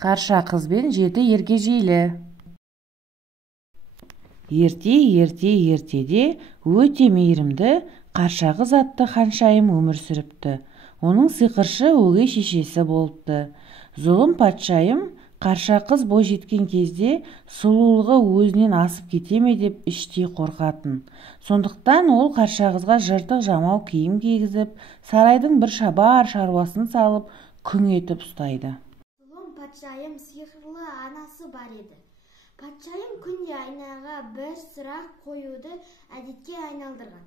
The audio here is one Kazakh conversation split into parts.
Қарша қыз бен жеті ергежейлі. Ертеде өте мейірімді қарша қыз атты ханшайым өмір сүріпті. Оның сиқыршы өгей шешесі болыпты. Зұлым патшайым қарша қыз бойжеткен кезде сұлулығы өзінен асып кете ме деп іштей қорқатын. Сондықтан ол қарша қызға жыртық жамау киім кигізіп, сарайдың бір шабар шаруасын салып, күң етіп ұстайды. Зұлым патшайым сиқырлы анасы бар еді. Патшайым күнде айнаға бір сұрақ қоюды әдетке айналдырған.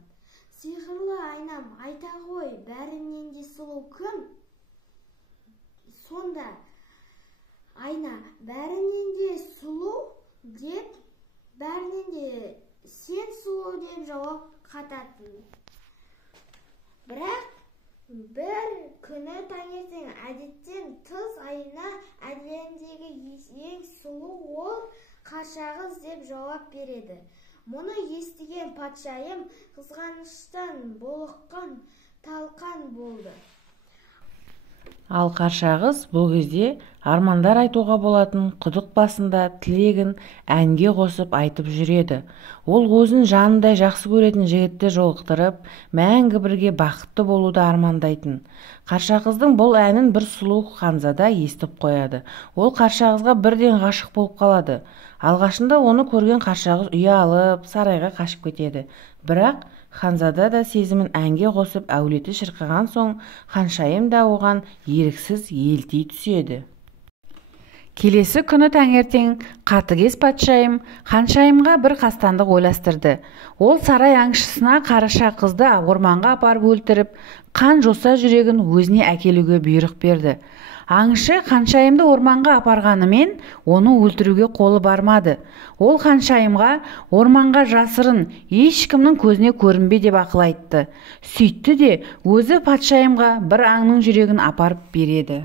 Сиқырлы айнам, айта ғой, бәрінен де сұлу кім? Сонда айна, бәрінен де сұлу деп, бәрінен де сен сұлу деп жауап қататын. Бірақ бір күні таңертең әдеттен тыс айна әлемдегі ең сұлу ол қарша қыз деп жауап береді. Мұны естіген патшайым қызғаныштан булыққан талқан болды. Ал қарша қыз бұл кезде армандар айтуға болатын құдық басында тілегін әнге қосып айтып жүреді. Ол өзін жанындай жақсы көретін жігітті жолықтырып, мәңгі бірге бақытты болуды армандайтын. Қарша қыздың бұл әнін бір сұлу ханзада естіп қояды. Ол қарша қызға бірден ғашық болып қалады. Алғашында оны көрген қарша қыз ұялып, сарайға қашып кетеді. Бірақ ханзада да сезімін әнге қосып әулеті шырқаған соң, ханшайым да оған еріксіз елти түседі. Келесі күні таңертең қатыгез патшайым ханшайымға бір қастандық ойластырды. Ол сарай аңшысына қарша қызды орманға апарып өлтіріп, қан жоса жүрегін өзіне әкелуге бұйрық берді. Аңшы ханшайымды орманға апарғанымен, оны өлтіруге қолы бармады. Ол ханшайымға орманға жасырын, ешкімнің көзіне көрінбе деп ақыл айтты. Сөйтті де өзі патшайымға бір аңның жүрегін апарып береді.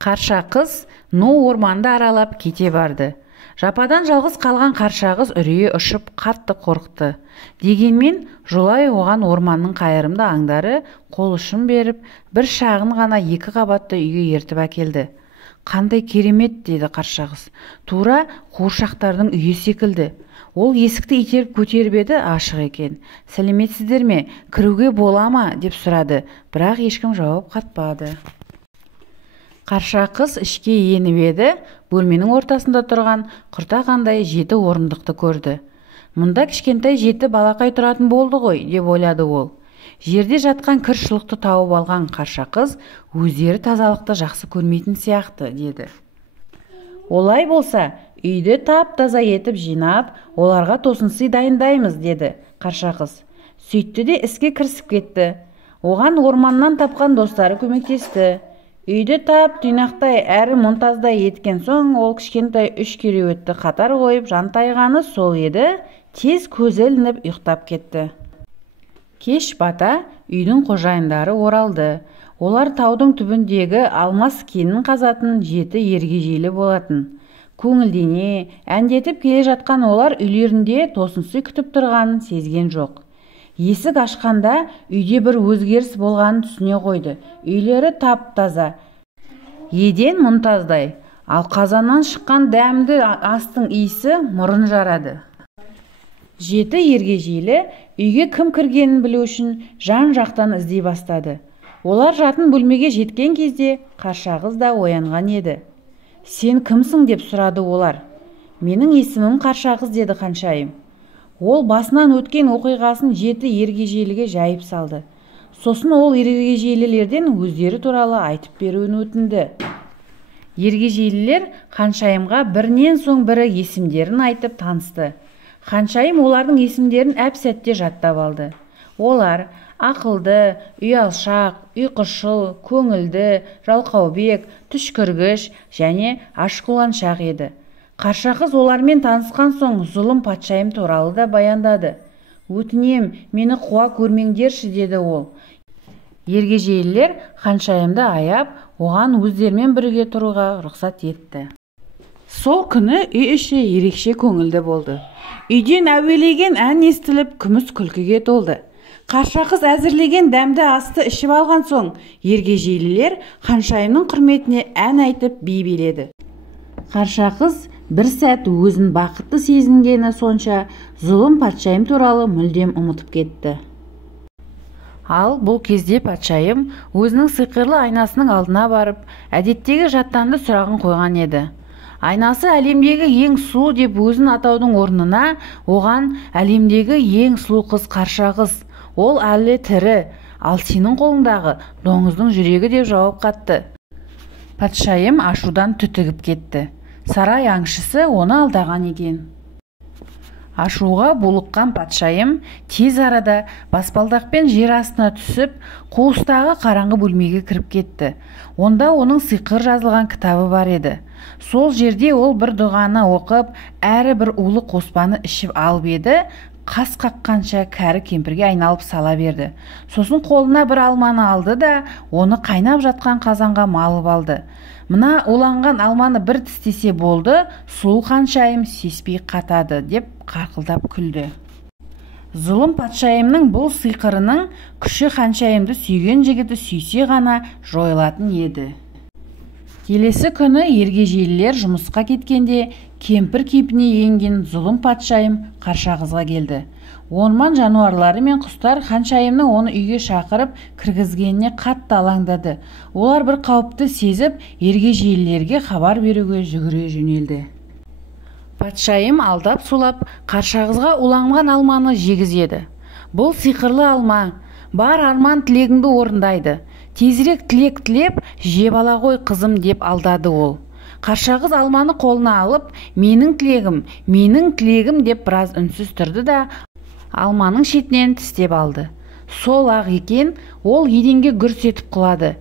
Қарша қыз орманды аралап кете барды. Жападан жалғыз қалған қарша қыз үрейі ұшып қатты қорықты. Дегенмен жолай оған орманның қайырымды аңдары қол ұшын беріп, бір шағын ғана 2 қабатты үйге ертіп әкелді. Қандай керемет, деді қарша қыз. Тура қуыршақтардың үйі секілді. Ол есікті итеріп көтеріп еді, ашық екен. Сәлеметсіздер ме, кіруге бола ма деп сұрады, бірақ ешкім жауап қатпады. Қарша қыз ішке еніп еді, бөлменің ортасында тұрған құртағандай 7 орындықты көрді. Мұнда кішкентай 7 балақай тұратын болды ғой, деп ойлады ол. Жерде жатқан кір-шұлықты тауып алған қарша қыз өздері тазалықты жақсы көрмейтін сияқты, деді. Олай болса, үйді тап-таза етіп жинап, оларға тосынсый дайындаймыз, деді қарша қыз. Сөйтті де іске кірісіп кетті. Оған орманнан тапқан достары көмектесті. Үйді тап түйнақтай әрі мұнтаздай еткен соң, ол кішкентай 3 кереуетті қатар қойып жантайғаны сол еді, тез көзі ілініп ұйықтап кетті. Кеш бата үйдің қожайындары оралды. Олар таудың түбіндегі алмас кенін қазатын 7 ергежейлі болатын. Көңілдене, әндетіп келе жатқан олар үйлерінде тосынсый күтіп тұрғанын сезген жоқ. Есік ашқанда үйде бір өзгеріс болғанын түсіне қойды. Үйлері тап-таза, еден мұнтаздай, ал қазаннан шыққан дәмді астың иісі мұрын жарады. 7 ергежейлі үйге кім кіргенін білу үшін жан-жақтан іздей бастады. Олар жатын бөлмеге жеткен кезде қарша қыз да оянған еді. Сен кімсің деп сұрады олар. Менің есімім қарша қыз, деді ханшайым. Ол басынан өткен оқиғасын 7 ергежейліге жайып салды. Сосын ол ергежейлілерден өздері туралы айтып беруін өтінді. Ергежейлілер ханшайымға бірінен соң бірі есімдерін айтып танысты. Ханшайым олардың есімдерін әп-сәтте жаттап алды. Олар ақылды, ұялшақ, ұйқышыл, көңілді, жалқаубек, түшкіргіш және ашқұланшақ еді. Қарша қыз олармен танысқан соң зұлым патшайым туралы да баяндады. Өтінем, мені қуа көрмеңдерші, деді ол. Ергежейлілер ханшайымды аяп, оған өздерімен бірге тұруға рұқсат етті. Сол күні үй іші ерекше көңілді болды. Үйден әуелеген ән естіліп, күміс күлкіге толды. Қарша қыз әзірлеген дәмді асты ішіп алған соң, ергежейлілер Ханшайымның құрметіне ән айтып би биледі. Қарша қыз бір сәт өзін бақытты сезінгені сонша зұлым патшайым туралы мүлдем ұмытып кетті. Ал бұл кезде патшайым өзінің сиқырлы айнасының алдына барып, әдеттегі жаттанды сұрағын қойған еді. Айнасы әлемдегі ең сұлу деп өзін атаудың орнына, оған әлемдегі ең сұлу қыз Қарша қыз, ол әлі тірі, ал сенің қолыңдағы доңыздың жүрегі деп жауап қатты. Патшайым ашудан түтігіп кетті. Сарай аңшысы оны алдаған екен. Ашуға булыққан патшайым тез арада баспалдақпен жер астына түсіп, қуыстағы қараңғы бөлмеге кіріп кетті. Онда оның сиқыр жазылған кітабы бар еді. Сол жерде ол бір дұғаны оқып, әрі бір улы қоспаны ішіп алып еді, қас қаққанша кәрі кемпірге айналып сала берді. Сосын қолына бір алманы алды да, оны қайнап жатқан қазанға малып алды. Мына уланған алманы бір тістесе болды, сұлу Ханшайым сеспей қатады деп қарқылдап күлді. Зұлым патшайымның бұл сиқырының күші Ханшайымды сүйген жігіті сүйсе ғана жойылатын еді. Келесі күні ергежейлілер жұмысқа кеткенде, кемпір кейпіне енген зұлым патшайым Қарша қызға келді. Орман жануарлары мен құстар Ханшайымның оны үйге шақырып кіргізгеніне қатты алаңдады. Олар бір қауіпті сезіп, ергежейлілерге хабар беруге жүгіре жөнелді. Патшайым алдап сулап Қарша қызға уланған алманы жегізеді. Бұл сиқырлы алма, бар арман тілегіңді орындайды. Тезірек тілек тілеп, жеп ала ғой қызым деп алдады ол. Қарша қыз алманы қолына алып, менің тілегім деп біраз үнсіз тұрды да, алманың шетінен тістеп алды. Сол ақ екен, ол еденге гүрс етіп құлады.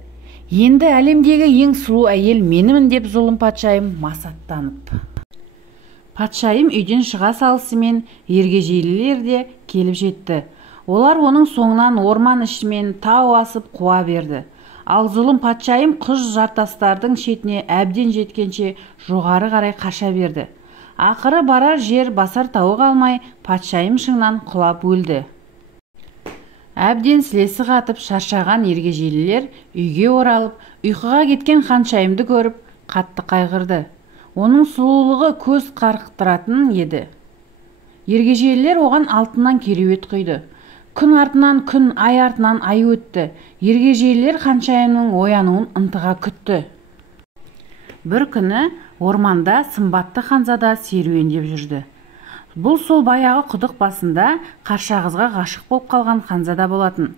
Енді әлемдегі ең сұлу әйел менімін деп зұлым патшайым масаттанып. Патшайым үйден шыға салысымен ергежейлілер де келіп жетті. Олар оның соңынан орман ішімен тау асып қуа берді. Ал зұлым патшайым құз жартастардың шетіне әбден жеткенше жоғары қарай қаша берді. Ақыры барар жер басар тауы қалмай, патшайым шыңнан құлап өлді. Әбден сілесі қатып шаршаған ергежейлілер үйге оралып, ұйқыға кеткен Ханшайымды көріп, қатты қайғырды. Оның сұлулығы көз қарықтыратын еді. Ергежейлілер оған алтыннан кереует құйды. Күн артынан күн, ай артынан ай өтті. Ергежейлілер Ханшайымның оянуын ынтыға күтті. Бір күні орманда сымбатты ханзада серуендеп жүрді. Бұл сол баяғы құдық басында Қарша қызға ғашық болып қалған ханзада болатын.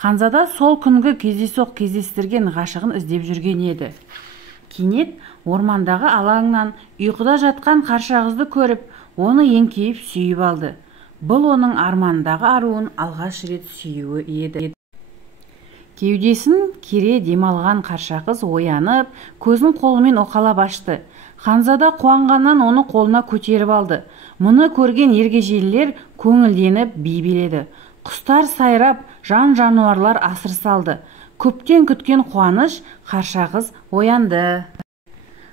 Ханзада сол күнгі кездейсоқ кездестірген ғашығын іздеп жүрген еді. Кенет ормандағы алаңнан ұйқыда жатқан Қарша қызды көріп, оны еңкейіп сүйіп алды. Бұл оның армандағы аруын алғаш рет сүюі еді. Кеудесін кере демалған Қарша қыз оянып, көзін қолымен оқалап ашты. Ханзада қуанғаннан оны қолына көтеріп алды. Мұны көрген ергежейлілер көңілденіп би биледі. Құстар сайрап, жан-жануарлар асыр салды. Көптен күткен қуаныш, Қарша қыз оянды.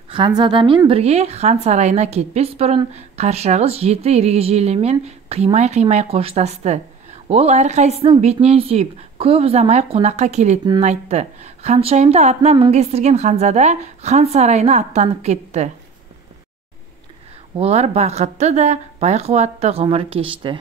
Ханзадамен бірге хан сарайына кетпес бұрын Қарша қыз 7 ергежейлімен қимай-қимай қоштасты. Ол әрқайсының бетінен сүйіп, көп ұзамай қонаққа келетінін айтты. Ханшайымды атына мінгестірген ханзада хан сарайына аттанып кетті. Олар бақытты да байқуатты ғұмыр кешті.